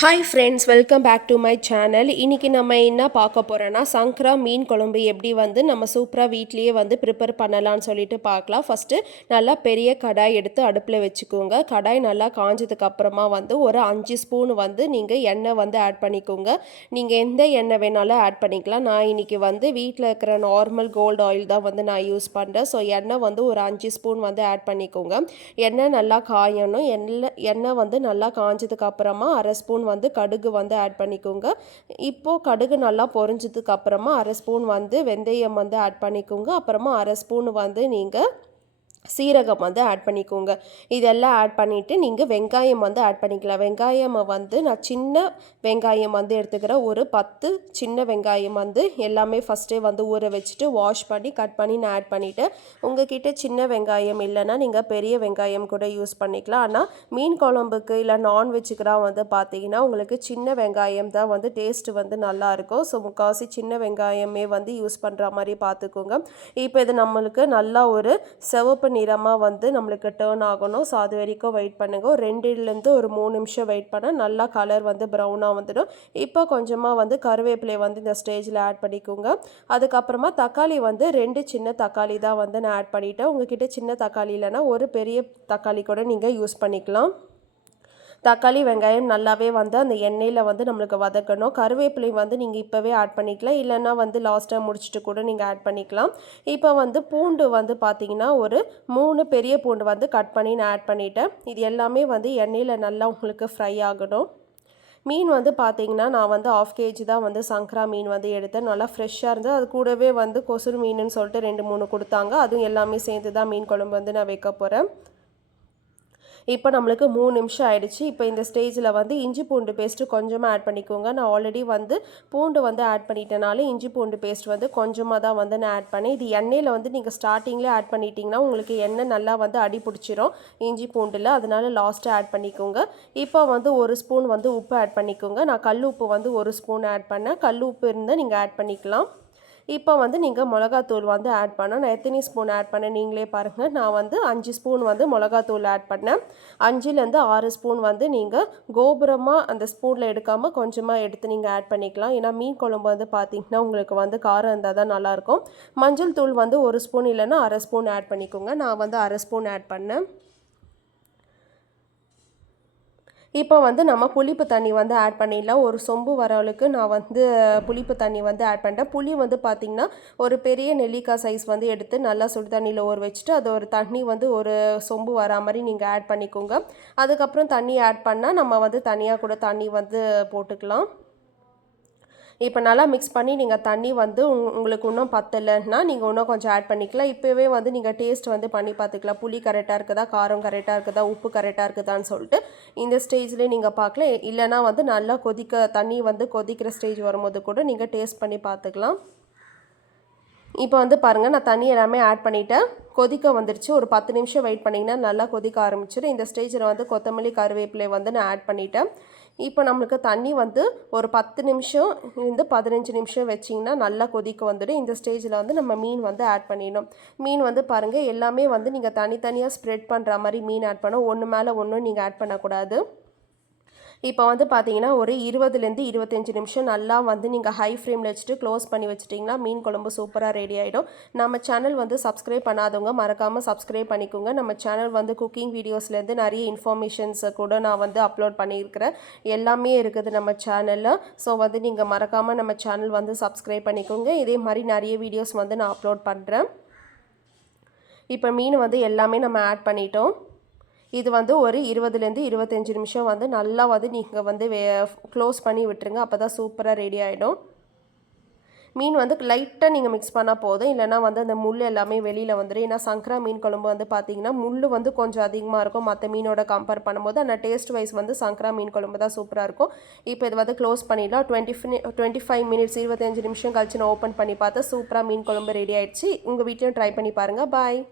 Hi friends, welcome back to my channel. இன்றைக்கி நம்ம என்ன பார்க்க போகிறோன்னா, சங்கரா மீன் குழம்பு எப்படி வந்து நம்ம சூப்பராக வீட்லேயே வந்து ப்ரிப்பேர் பண்ணலான்னு சொல்லிட்டு பார்க்கலாம். ஃபஸ்ட்டு நல்லா பெரிய கடாய் எடுத்து அடுப்பில் வச்சுக்கோங்க. கடாய் நல்லா காஞ்சதுக்கப்புறமா வந்து ஒரு 5 ஸ்பூன் வந்து நீங்கள் எண்ணெய் வந்து ஆட் பண்ணிக்கோங்க. நீங்கள் எந்த எண்ணெய் வேணாலும் ஆட் பண்ணிக்கலாம். நான் இன்றைக்கி வந்து வீட்டில் இருக்கிற நார்மல் கோல்டு ஆயில் தான் வந்து நான் யூஸ் பண்ணுறேன். ஸோ எண்ணெய் வந்து ஒரு 5 ஸ்பூன் வந்து ஆட் பண்ணிக்கோங்க. எண்ணெய் நல்லா காயணும். எண்ணெய் வந்து நல்லா காஞ்சதுக்கப்புறமா அரை ஸ்பூன் வந்து கடுகு வந்து ஆட் பண்ணிக்கோங்க. இப்போது கடுகு நல்லா பொரிஞ்சதுக்கு அப்புறமா அரை ஸ்பூன் வந்து வெந்தயம் வந்து ஆட் பண்ணிக்கோங்க. அப்புறமா அரை ஸ்பூன் வந்து நீங்கள் சீரகம் வந்து ஆட் பண்ணிக்கோங்க. இதெல்லாம் ஆட் பண்ணிவிட்டு நீங்கள் வெங்காயம் வந்து ஆட் பண்ணிக்கலாம். வெங்காயம் வந்து நான் சின்ன வெங்காயம் வந்து எடுத்துக்கிறேன். ஒரு 10 சின்ன வெங்காயம் வந்து எல்லாமே ஃபஸ்ட்டே வந்து ஊற வச்சுட்டு வாஷ் பண்ணி கட் பண்ணி நான் ஆட் பண்ணிவிட்டேன். உங்ககிட்ட சின்ன வெங்காயம் இல்லைன்னா நீங்கள் பெரிய வெங்காயம் கூட யூஸ் பண்ணிக்கலாம். ஆனால் மீன் குழம்புக்கு இல்லை நான்வெஜ்ஜுக்குலாம் வந்து பார்த்தீங்கன்னா உங்களுக்கு சின்ன வெங்காயம் தான் வந்து டேஸ்ட்டு வந்து நல்லாயிருக்கும். ஸோ முக்கால்வாசி சின்ன வெங்காயமே வந்து யூஸ் பண்ணுற மாதிரி பார்த்துக்கோங்க. இப்போ இது நம்மளுக்கு நல்லா ஒரு சிவப்பு நிறமாக வந்து நம்மளுக்கு டேர்ன் ஆகணும். ஸோ அது வரைக்கும் வெயிட் பண்ணுங்கள். ஒரு 2லேருந்து ஒரு 3 நிமிஷம் வெயிட் பண்ணால் நல்லா கலர் வந்து ப்ரௌனாக வந்துடும். இப்போ கொஞ்சமாக வந்து கருவேப்பிலை வந்து இந்த ஸ்டேஜில் ஆட் பண்ணிக்கோங்க. அதுக்கப்புறமா தக்காளி வந்து 2 சின்ன தக்காளி தான் வந்து நான் ஆட் பண்ணிவிட்டேன். உங்ககிட்ட சின்ன தக்காளி இல்லைன்னா ஒரு பெரிய தக்காளி கூட நீங்கள் யூஸ் பண்ணிக்கலாம். தக்காளி வெங்காயம் நல்லாவே வந்து அந்த எண்ணெயில் வந்து நம்மளுக்கு வதக்கணும். கருவேப்பிலை வந்து நீங்கள் இப்போவே ஆட் பண்ணிக்கலாம், இல்லைன்னா வந்து லாஸ்ட்டாக முடிச்சுட்டு கூட நீங்கள் ஆட் பண்ணிக்கலாம். இப்போ வந்து பூண்டு வந்து பார்த்திங்கன்னா ஒரு 3 பெரிய பூண்டு வந்து கட் பண்ணி நான் ஆட் பண்ணிட்டேன். இது எல்லாமே வந்து எண்ணெயில் நல்லா உங்களுக்கு ஃப்ரை ஆகணும். மீன் வந்து பார்த்திங்கன்னா நான் வந்து 1/2 kg தான் வந்து சங்கரா மீன் வந்து எடுத்தேன். நல்லா ஃப்ரெஷ்ஷாக இருந்தது. அது கூடவே வந்து கொசுறு மீனுன்னு சொல்லிட்டு 2 3 கொடுத்தாங்க. அதுவும் எல்லாமே சேர்ந்து தான் மீன் குழம்பு வந்து நான் வைக்க போகிறேன். இப்போ நம்மளுக்கு 3 நிமிஷம் ஆயிடுச்சு. இப்போ இந்த ஸ்டேஜில் வந்து இஞ்சி பூண்டு பேஸ்ட்டு கொஞ்சமாக ஆட் பண்ணிக்கோங்க. நான் ஆல்ரெடி வந்து பூண்டு வந்து ஆட் பண்ணிட்டனால இஞ்சி பூண்டு பேஸ்ட் வந்து கொஞ்சமாக தான் வந்து நான் ஆட் பண்ணேன். இது எண்ணெயில் வந்து நீங்கள் ஸ்டார்டிங்கில் ஆட் பண்ணிட்டீங்கன்னா உங்களுக்கு எண்ணெய் நல்லா வந்து அடி பிடிச்சிரும் இஞ்சி பூண்டில். அதனால லாஸ்ட்டாக ஆட் பண்ணிக்கோங்க. இப்போ வந்து 1 ஸ்பூன் வந்து உப்பு ஆட் பண்ணிக்கோங்க. நான் கல் உப்பு வந்து 1 ஸ்பூன் ஆட் பண்ணேன். கல் உப்பு இருந்தால் நீங்கள் ஆட் பண்ணிக்கலாம். இப்போ வந்து நீங்கள் மிளகாத்தூள் வந்து ஆட் பண்ண நான் எத்தனை ஸ்பூன் ஆட் பண்ணேன் நீங்களே பாருங்கள். நான் வந்து 5 ஸ்பூன் வந்து மிளகாத்தூள் ஆட் பண்ணேன். 5லேருந்து 6 ஸ்பூன் வந்து நீங்கள் கோபுரமாக அந்த ஸ்பூனில் எடுக்காமல் கொஞ்சமாக எடுத்து நீங்கள் ஆட் பண்ணிக்கலாம். ஏன்னா மீன் குழம்பு வந்து பார்த்திங்கன்னா உங்களுக்கு வந்து காரம் இருந்தால் தான் நல்லாயிருக்கும். மஞ்சள் தூள் வந்து 1 ஸ்பூன் இல்லைன்னா அரை ஸ்பூன் ஆட் பண்ணிக்கோங்க. நான் வந்து அரை ஸ்பூன் ஆட் பண்ணேன். இப்போ வந்து நம்ம புளிப்பு தண்ணி வந்து ஆட் பண்ணிடலாம். ஒரு சொம்பு வரவளுக்கு நான் வந்து புளிப்பு தண்ணி வந்து ஆட் பண்ணிட்டேன். புளி வந்து பார்த்திங்கன்னா ஒரு பெரிய நெல்லிக்காய் சைஸ் வந்து எடுத்து நல்லா சுடு தண்ணியில் ஊற வச்சுட்டு அது ஒரு தண்ணி வந்து ஒரு சொம்பு வரா மாதிரி நீங்கள் ஆட் பண்ணிக்கோங்க. அதுக்கப்புறம் தண்ணி ஆட் பண்ணால் நம்ம வந்து தனியாக கூட தண்ணி வந்து போட்டுக்கலாம். இப்போ நல்லா மிக்ஸ் பண்ணி நீங்கள் தண்ணி வந்து உங்களுக்கு இன்னும் பத்தலைன்னா நீங்கள் இன்னும் கொஞ்சம் ஆட் பண்ணிக்கலாம். இப்போவே வந்து நீங்கள் டேஸ்ட் வந்து பண்ணி பார்த்துக்கலாம். புளி கரெக்டாக இருக்குதா, காரம் கரெக்டாக இருக்குதா, உப்பு கரெக்டாக இருக்குதான்னு சொல்லிட்டு இந்த ஸ்டேஜ்லேயே நீங்கள் பார்க்கலாம். இல்லைனா வந்து நல்லா தண்ணி வந்து கொதிக்கிற ஸ்டேஜ் வரும்போது கூட நீங்கள் டேஸ்ட் பண்ணி பார்த்துக்கலாம். இப்போ வந்து பாருங்கள், நான் தண்ணி எல்லாமே ஆட் பண்ணிவிட்டேன். கொதிக்க வந்துருச்சு. ஒரு 10 நிமிஷம் வெயிட் பண்ணிங்கன்னா நல்லா கொதிக்க ஆரம்பிச்சிடும். இந்த ஸ்டேஜில் வந்து கொத்தமல்லி கருவேப்பிலை வந்து நான் ஆட் பண்ணிட்டேன். இப்போ நம்மளுக்கு தண்ணி வந்து ஒரு 10 நிமிஷம் இருந்து 15 நிமிஷம் வச்சிங்கன்னா நல்லா கொதிக்க வந்துடும். இந்த ஸ்டேஜில் வந்து நம்ம மீன் வந்து ஆட் பண்ணிடணும். மீன் வந்து பாருங்கள், எல்லாமே வந்து நீங்கள் தனித்தனியாக ஸ்ப்ரெட் பண்ணுற மாதிரி மீன் ஆட் பண்ணணும். ஒன்று மேலே ஒன்று நீங்கள் ஆட் பண்ணக்கூடாது. இப்போ வந்து பார்த்தீங்கன்னா ஒரு 20லேருந்து 25 நிமிஷம் நல்லா வந்து நீங்கள் ஹை ஃப்ளேமில் வச்சுட்டு க்ளோஸ் பண்ணி வச்சுட்டிங்கன்னா மீன் குழம்பு சூப்பராக ரெடி ஆகிடும். நம்ம சேனல் வந்து சப்ஸ்கிரைப் பண்ணாதவங்க மறக்காமல் சப்ஸ்கிரைப் பண்ணிக்கோங்க. நம்ம சேனல் வந்து குக்கிங் வீடியோஸ்லேருந்து நிறைய இன்ஃபர்மேஷன்ஸை கூட நான் வந்து அப்லோட் பண்ணியிருக்கிறேன். எல்லாமே இருக்குது நம்ம சேனலில். ஸோ வந்து நீங்கள் மறக்காமல் நம்ம சேனல் வந்து சப்ஸ்கிரைப் பண்ணிக்கோங்க. இதே மாதிரி நிறைய வீடியோஸ் வந்து நான் அப்லோட் பண்ணுறேன். இப்போ மீன் வந்து எல்லாமே நம்ம ஆட் பண்ணிட்டோம். இது வந்து ஒரு 20லேருந்து 25 நிமிஷம் வந்து நல்லா வந்து நீங்கள் வந்து க்ளோஸ் பண்ணி விட்டுருங்க. அப்போ தான் சூப்பராக ரெடி ஆகிடும். மீன் வந்து லைட்டாக நீங்கள் மிக்ஸ் பண்ணால் போதும், இல்லைனா வந்து அந்த முள் எல்லாமே வெளியில் வந்துடும். ஏன்னா சங்கரா மீன் குழம்பு வந்து பார்த்திங்கன்னா முள் வந்து கொஞ்சம் அதிகமாக இருக்கும் மற்ற மீனோட கம்பேர் பண்ணும்போது. ஆனால் டேஸ்ட் வைஸ் வந்து சங்கரா மீன் குழம்பு தான் சூப்பராக இருக்கும். இப்போ இது வந்து க்ளோஸ் பண்ணிடலாம். 25 மினிட்ஸ் 25 நிமிஷம் கழிச்சு நான் ஓப்பன் பண்ணி பார்த்தா சூப்பராக மீன் குழம்பு ரெடி ஆகிடுச்சு. உங்கள் வீட்லையும் ட்ரை பண்ணி பாருங்கள். பாய்.